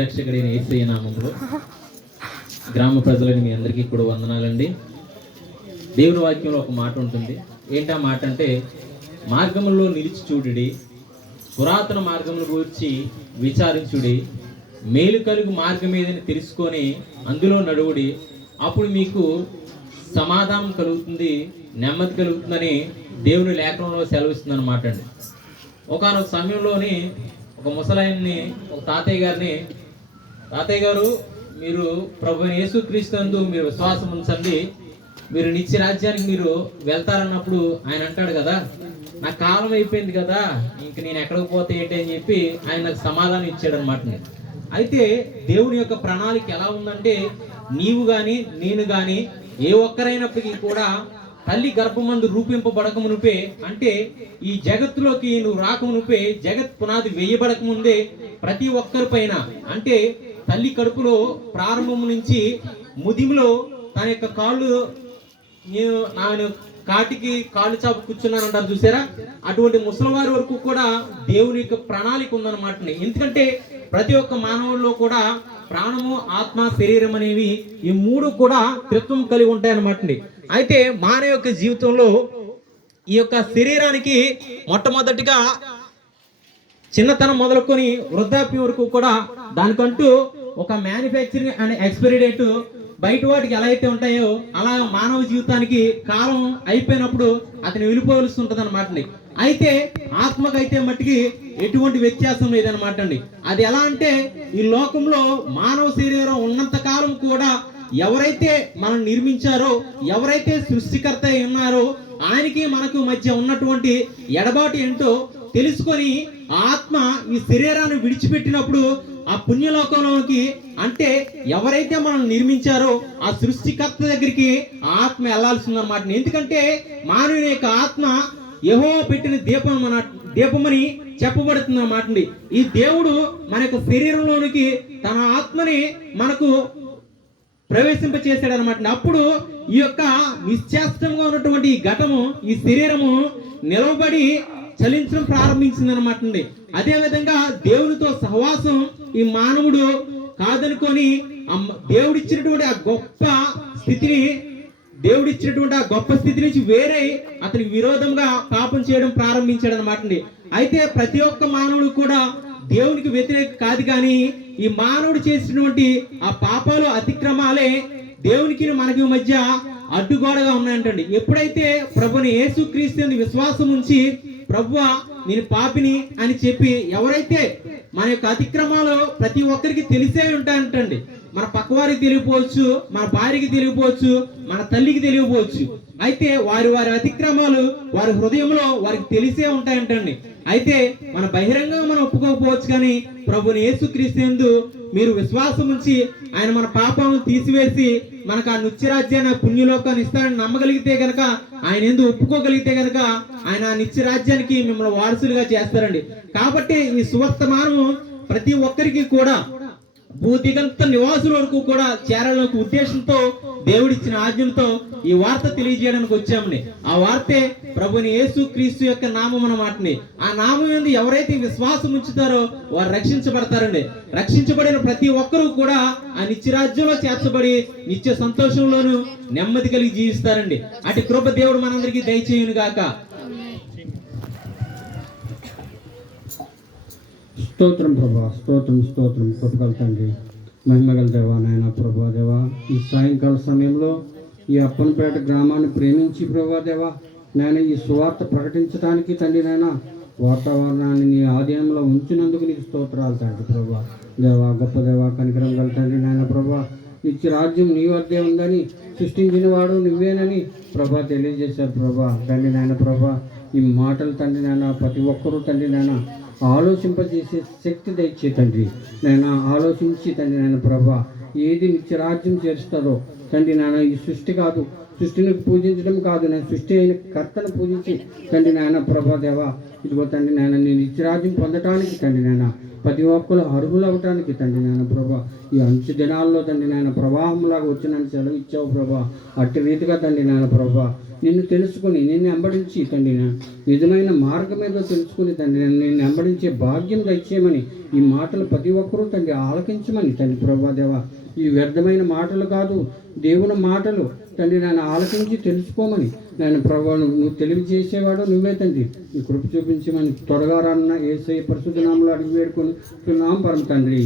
రక్షకుడైన యేసయ్య నామములో గ్రామ ప్రజలని మీ అందరికీ కూడా వందనాలండి. దేవుని వాక్యంలో ఒక మాట ఉంటుంది. ఏంటా మాట అంటే, మార్గములో నిలిచి చూడుడి, పురాతన మార్గమును గురించి విచారించుడి, మేలు కలుగు మార్గం ఏదని తెలుసుకొని అందులో నడువుడి, అప్పుడు మీకు సమాధానం కలుగుతుంది, నెమ్మది కలుగుతుందని దేవుని లేఖనంలో సెలవిస్తుంది అన్నమాట అండి. ఒకానొక సమయంలోని ఒక ముసలాయన్ని, ఒక తాతయ్య గారిని, తాతయ్య గారు మీరు ప్రభువైన యేసుక్రీస్తు మీరు విశ్వాసం ఉంచండి, మీరు నిత్య రాజ్యానికి మీరు వెళ్తారన్నప్పుడు ఆయన అంటాడు కదా, నా కాలం అయిపోయింది కదా, ఇంక నేను ఎక్కడికి పోతే ఏంటి అని చెప్పి ఆయన నాకు సమాధానం ఇచ్చాడు అనమాట. అయితే దేవుని యొక్క ప్రణాళిక ఎలా ఉందంటే, నీవు కానీ నేను కానీ ఏ ఒక్కరైనప్పటికీ కూడా తల్లి గర్భమందు రూపింపబడక మునిపే, అంటే ఈ జగత్తులోకి నువ్వు రాకమునిపే, జగత్ పునాది వేయబడక ముందే ప్రతి ఒక్కరి పైన, అంటే తల్లి కడుపులో ప్రారంభం నుంచి ముదిమిలో తన యొక్క కాళ్ళు, నేను కాటికి కాళ్ళు చాపు కూర్చున్నాను అంటారు చూసారా, అటువంటి ముసలివారి వరకు కూడా దేవుని యొక్క ప్రణాళిక ఉందన్నమాట. ఎందుకంటే ప్రతి ఒక్క మానవుల్లో కూడా ప్రాణము, ఆత్మ, శరీరం అనేవి ఈ మూడు కూడా త్రిత్వం కలిగి ఉంటాయన్నమాట. అయితే మానవ యొక్క జీవితంలో ఈ యొక్క శరీరానికి మొట్టమొదటిగా చిన్నతనం మొదలుకొని వృద్ధాప్యం వరకు కూడా దానికంటూ ఒక మ్యానుఫ్యాక్చరింగ్ అండ్ ఎక్స్పైరీ డేట్ బయట వాటికి ఎలా అయితే ఉంటాయో అలా మానవ జీవితానికి కాలం అయిపోయినప్పుడు అతను వెళ్ళిపోవలసి ఉంటుంది అనమాట. అయితే ఆత్మకైతే మట్టికి ఎటువంటి వ్యత్యాసం లేదనమాట అండి. అది ఎలా అంటే, ఈ లోకంలో మానవ శరీరం ఉన్నంత కాలం కూడా ఎవరైతే మనం నిర్మించారో, ఎవరైతే సృష్టికర్త ఉన్నారో ఆయనకి మనకు మధ్య ఉన్నటువంటి ఎడబాటు ఏంటో తెలుసుకొని ఆత్మ ఈ శరీరాన్ని విడిచిపెట్టినప్పుడు ఆ పుణ్యలోకంలోకి, అంటే ఎవరైతే మనం నిర్మించారో ఆ సృష్టికర్త దగ్గరికి ఆత్మ వెళ్లాల్సింది అనమాట. ఎందుకంటే మానవుని యొక్క ఆత్మ యెహోవా పెట్టిన దీపమని చెప్పబడుతుంది అన్నమాట. ఈ దేవుడు మన యొక్క శరీరంలోనికి తన ఆత్మని మనకు ప్రవేశింపచేశాడు అనమాట. అప్పుడు ఈ యొక్క నిశ్చేష్టంగా ఉన్నటువంటి ఈ ఘటము, ఈ శరీరము నిలవబడి చలించడం ప్రారంభించింది అనమాట. అదే విధంగా దేవునితో సహవాసం ఈ మానవుడు కాదనుకొని దేవుడిచ్చినటువంటి ఆ గొప్ప స్థితి నుంచి వేరే అతనికి విరోధంగా పాపం చేయడం ప్రారంభించాడు అనమాట. అయితే ప్రతి ఒక్క మానవుడు కూడా దేవునికి వ్యతిరేక కాదు, కానీ ఈ మానవుడు చేసినటువంటి ఆ పాపాలు, అతిక్రమాలే దేవునికి మనకి మధ్య అడ్డుగోడగా ఉన్నాయంటండి. ఎప్పుడైతే ప్రభుని యేసుక్రీస్తు విశ్వాసం ఉంచి, ప్రభువా నేను పాపిని అని చెప్పి, ఎవరైతే మన యొక్క అతిక్రమాలు ప్రతి ఒక్కరికి తెలిసే ఉంటాయంటండి. మన పక్కవారికి తెలియపోవచ్చు, మన భార్యకి తెలియపోవచ్చు, మన తల్లికి తెలియపోవచ్చు. అయితే వారి అతిక్రమాలు వారి హృదయంలో వారికి తెలిసే ఉంటాయంటండి. అయితే మన బహిరంగంగా మనం ఒప్పుకోకపోవచ్చు, కానీ ప్రభుని యేసుక్రీస్తు మీరు విశ్వాసం ఉంచి ఆయన మన పాపాలను తీసివేసి మనకు ఆ నిత్యరాజ్యాన్ని, పుణ్యలోకాన్ని ఇస్తానని నమ్మగలిగితే గనక, ఆయన ఎందుకు ఒప్పుకోగలిగితే గనక ఆయన ఆ నిత్యరాజ్యానికి మిమ్మల్ని వారసులుగా చేస్తారండి. కాబట్టి ఈ సువర్తమానము ప్రతి ఒక్కరికి కూడా భూదిగంత నివాసుల వరకు కూడా చేరాలనే ఉద్దేశంతో దేవుడిచ్చిన ఆజ్ఞలతో ఈ వార్త తెలియజేయడానికి వచ్చామండి. ఆ వార్తే ప్రభుని యేసుక్రీస్తు యొక్క నామం అన్నమాటని. ఆ నామం మీద ఎవరైతే విశ్వాసం ఉంచుతారో వారు రక్షించబడతారండి. రక్షించబడిన ప్రతి ఒక్కరూ కూడా ఆ నిత్యరాజ్యంలో చేర్చబడి నిత్య సంతోషంలోను నెమ్మది కలిగి జీవిస్తారండి. అటు కృప దేవుడు మనందరికీ దయచేయును గాక. స్తోత్రం ప్రభా, స్తోత్రం స్తోత్రం. కృపగల తండ్రి, మహిమగల దేవా, నాయన ప్రభా దేవా, ఈ సాయంకాల సమయంలో ఈ అప్పనపేట గ్రామాన్ని ప్రేమించి ప్రభా దేవా, నేను ఈ సువార్త ప్రకటించడానికి తండ్రి నాయన వాతావరణాన్ని నీ ఆధీనంలో ఉంచినందుకు నీకు స్తోత్రాలు తండ్రి ప్రభా దేవా. గొప్ప దేవా, కనికరం గల తండ్రి నాయన ప్రభా, నిత్య రాజ్యం నీ వద్దే ఉందని, సృష్టించిన వాడు నువ్వేనని ప్రభా తెలియజేశారు ప్రభా. తండ్రి నాయన ప్రభా, ఈ మాటలు తండ్రి నాయన ప్రతి ఒక్కరూ తండ్రి నాయన ఆలోచింపజేసే శక్తి దయచే తండ్రి నాయన. ఆలోచించి తండ్రి నాయన ప్రభా, ఏది నిత్యరాజ్యం చేస్తారో తండ్రి నాయన, ఈ సృష్టి కాదు సృష్టిని పూజించడం కాదు, నేను సృష్టి అయిన కర్తను పూజించి తండ్రి నాయన ప్రభా దేవా, ఇదిగో తండ్రి నాయన నేను నిత్యరాజ్యం పొందటానికి తండ్రి నాయన ప్రతి ఒక్కరు అర్హులు అవటానికి తండ్రి నాయన ప్రభా, ఈ అంచు దినాల్లో తండ్రి నాయన ప్రవాహంలాగా వచ్చి నన్ను సెలవు ఇచ్చావు ప్రభా. అట్టి రీతిగా తండ్రి నాయన ప్రభా నిన్ను తెలుసుకుని నిన్ను వెంబడించి తండ్రి నిజమైన మార్గం ఏదో తెలుసుకుని తండ్రి నిన్ను వెంబడించే భాగ్యం దయచేయమని ఈ మాటలు ప్రతి ఒక్కరూ తండ్రి ఆలకించమని తండ్రి ప్రభా దేవా, ఈ వ్యర్థమైన మాటలు కాదు దేవుని మాటలు తండ్రి నన్ను ఆలకించి తెలుసుకోమని నేను ప్రభు నువ్వు తెలియజేసేవాడు నువ్వే తండ్రి, నీ కృప చూపించమని త్వరగా రానున్న యేసయ్య పరిశుద్ధ నామములో అడిగి వేడుకొని పరమ తండ్రి.